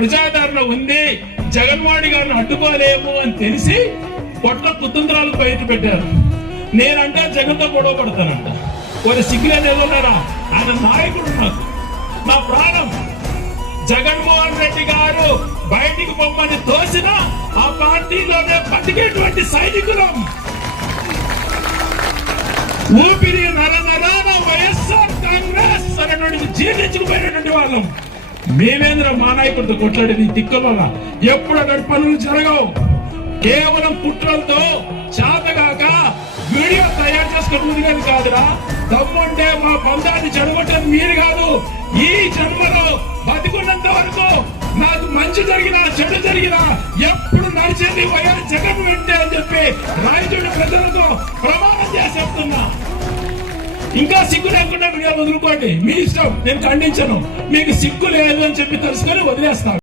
ప్రజాదరణ ఉంది, జగన్మోహన్ గారిని అడ్డుకోలేము అని తెలిసి పొట్ల కుతంత్రాలు బయట పెట్టారు. నేనంటే జగన్తో గొడవ పడతానంట. ఒక సిగ్గులేని ఏదోన్నారా? ఆయన నాయకుడు, నాకు నా ప్రాణం. జగన్మోహన్ రెడ్డి గారు బయటికి పొమ్మని తోసిన ఆ పార్టీలోనే బతికేటువంటి సైనికులం. ఊపిరి నరనరాన వైఎస్ఆర్ కాంగ్రెస్ అనేటువంటి జీర్ణించుకుపోయినటువంటి వాళ్ళం. మేమేంద్ర మా నాయకుడితో కొట్లాడేది తిక్కలోన. ఎప్పుడు అక్కడ పనులు జరగవు. కేవలం కుట్రలతో చేతగాక వీడియో తయారు చేసుకుని కాదురా. తమ్ముంటే మా బంధాన్ని చెడగొట్టేది మీరు కాదు. ఈ జన్మలో బతికున్నంత వరకు నాకు మంచి జరిగినా చెడు జరిగినా ఎప్పుడు నడిచేది వైఎస్ జగన్ వెంటే అని చెప్పి రాయచోటి ప్రజలతో ప్రమాణం చేసేస్తున్నా. ఇంకా సిగ్గు లేకుండా వీడియో వదులుకోండి, మీ ఇష్టం. నేను ఖండించను. మీకు సిగ్గు లేదు అని చెప్పి తెలుసుకొని వదిలేస్తాను.